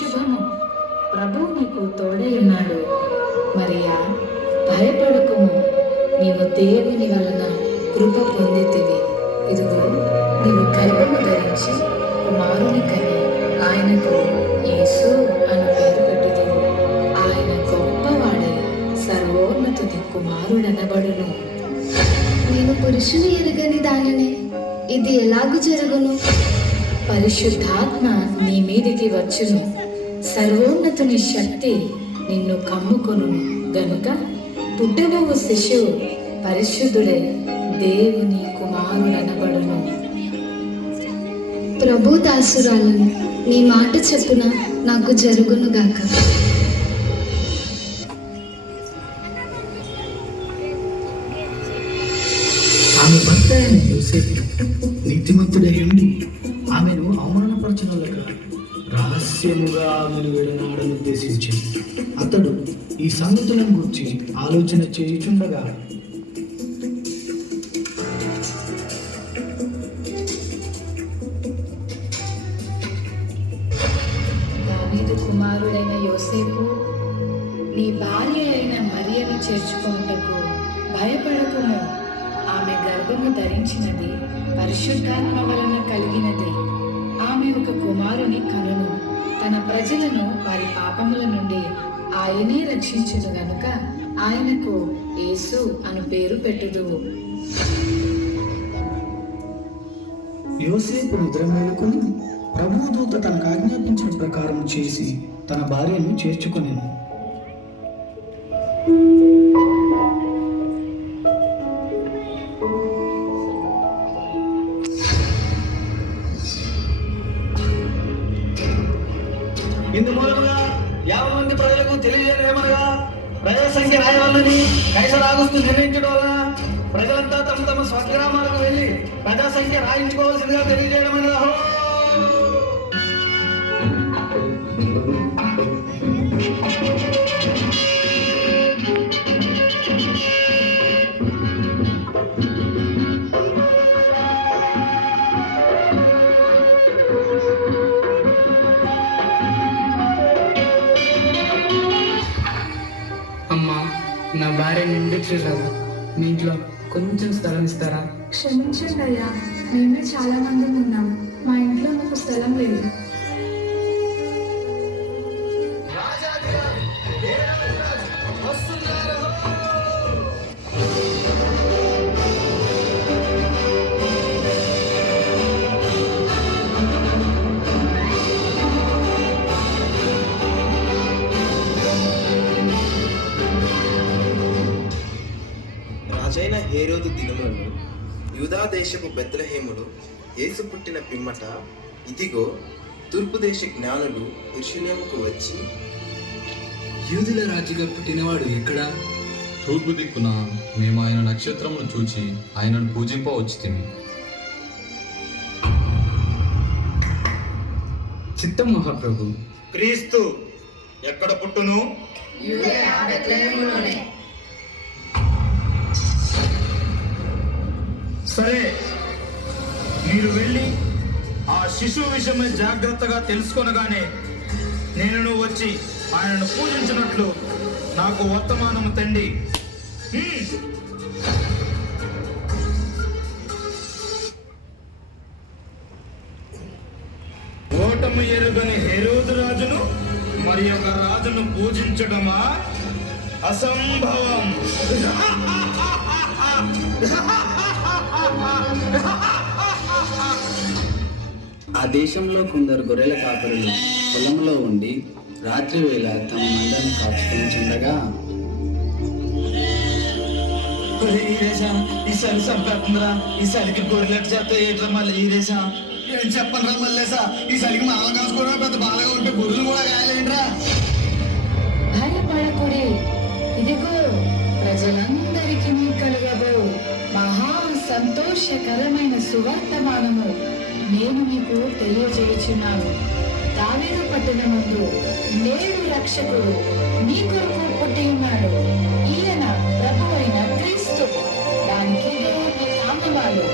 శుభము, ప్రభు నీకు తోడై ఉన్నాడు. మరియా, భయపడకుము, నీవు దేవుని వలన కృప పొందితివి. ఇదిగో, నీవు గర్భము ధరించి కుమారుని కని ఆయనకు యేసు అని పేరు పెట్టుదువు. ఆయన గొప్పవాడై సర్వోన్నతుని కుమారుడనబడును. నేను పురుషుని ఎరుగని దానిని, ఇది ఎలాగు జరుగును? పరిశుద్ధాత్మ నీ మీదికి వచ్చును, సర్వోన్నతుని శక్తి నిన్ను కమ్ముకొనును గనుక పుట్టబోవు శిశువు పరిశుద్ధుడై దేవుని కుమారుడనబడును. ప్రభు దాసురాలను, నీ మాట చెప్పున నాకు జరుగునుగాక. ఆమె భర్త అయిన యోసేపు నీతిమంతుడై ఉండి ఆమెను అవమానపరచనలక రహస్యముగా ఆమెను విడనాడని ఉద్దేశించి అతడు ఈ సంగతులను గురించి ఆలోచన చేయుచుండగా దావీదు కుమారుడైన యోసేపు, నీ భార్య అయిన మరియను చేర్చుకొనుటకు భయపడకుము. ఆమె గర్భము ధరించినది పరిశుద్ధాత్మ వలన కలిగినది. ఆమె ఒక కుమారుని కనును. తన ప్రజలను వారి పాపముల నుండి ఆయనే రక్షించును గనుక ఆయనకు యేసు అను పేరు పెట్టుదువు. యోసేపు నిద్ర మేలుకొని ప్రభువు దూత తనకు ఆజ్ఞాపించిన ప్రకారం చేసి తన భార్యను చేర్చుకొనెను. ఇందు మూలముగా 50 మంది ప్రజలకు తెలియజేయమనగా ప్రజల సంఖ్య రాయవల్లని కైసర్ ఆగస్తు నిర్ణయించడం వలన ప్రజలంతా తమ తమ స్వగ్రామాలకు వెళ్ళి ప్రజా సంఖ్య రాయించుకోవాల్సిందిగా తెలియజేయడం అనగా. అమ్మా, నా భార్య నిండిచ్చు కదా, మీ ఇంట్లో కొంచెం స్థలం ఇస్తారా? క్షమించండి అయ్యా, మేమే చాలా మంది ఉన్నాం, మా ఇంట్లో మీకు స్థలం లేదు. రాజైన హేరోదు దినములలో యూదా దేశపు బెత్లెహేములో యేసు పుట్టిన పిమ్మట, ఇదిగో, తూర్పు దేశ జ్ఞానులు యెరూషలేముకు వచ్చి, యూదుల రాజుగా పుట్టినవాడు ఎక్కడా? తూర్పు దిక్కున మేము ఆయన నక్షత్రమును చూచి ఆయనను పూజింపవచ్చితిమి. చిత్తం మహాప్రభు. క్రీస్తు ఎక్కడ పుట్టును? సరే, మీరు వెళ్ళి ఆ శిశువు విషయమై జాగ్రత్తగా తెలుసుకొనగానే నేను వచ్చి ఆయనను పూజించినట్లు నాకు వర్తమానము తండి. ఓటమి ఎరుగని హేరోదు రాజును మరి ఒక రాజును పూజించడమా? అసంభవం. ఆ దేశంలో కొందరు గొర్రెల కాపరులు పొలంలో ఉండి రాత్రి వేళ తమ మందను కాచుకుంటుండగా, ఈ చలి చంపేస్తుందిరా, ఈ చలికి గొర్రెలెట్ చేస్తే ఏంట్రా మళ్ళీ ఈరేసా? ఏం చెప్పనరా మళ్ళేసా? ఈ చలికి మనం కాసుకోవడం పెద్ద బాధగా ఉంటే గొర్రెలు కూడా గాయలేంట్రా. భయపడకుడి, ఇదిగో, ప్రజలందరికీ కలుగబో మహా సంతోషకరమైన సువర్తమానము నేను మీకు తెలియజేయుచున్నాను. దావీదు పట్టణమందు నేడు రక్షకుడు మీ కొరకు పుట్టి ఉన్నాడు. ఈయన ప్రభువైన క్రీస్తు. దానికి మీ నామవాలు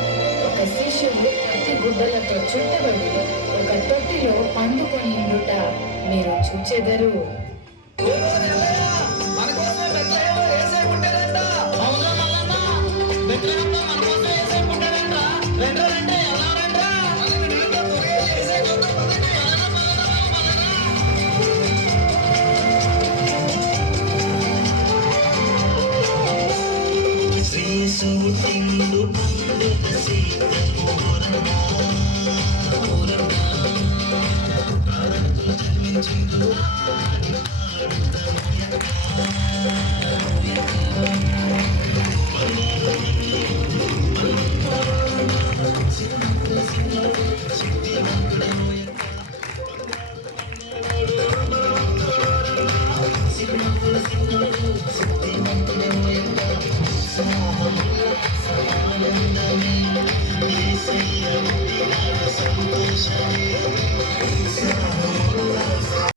ఒక శిశువు ప్రతి గుడ్డలతో చుట్టబడి ఒక తొట్టిలో పండుకొని ఉండుట మీరు చూచెదరు. మన కోసమే బెత్లెహేములో యేసే పుట్టాడంట. అవునా మల్లన్న? బెత్లెహేములో మన కోసమే యేసే పుట్టాడంట. రండి ఎలా రండి? యేసే చూద్దాం పదండి. ఎలాగా మల్లన్న? శ్రీ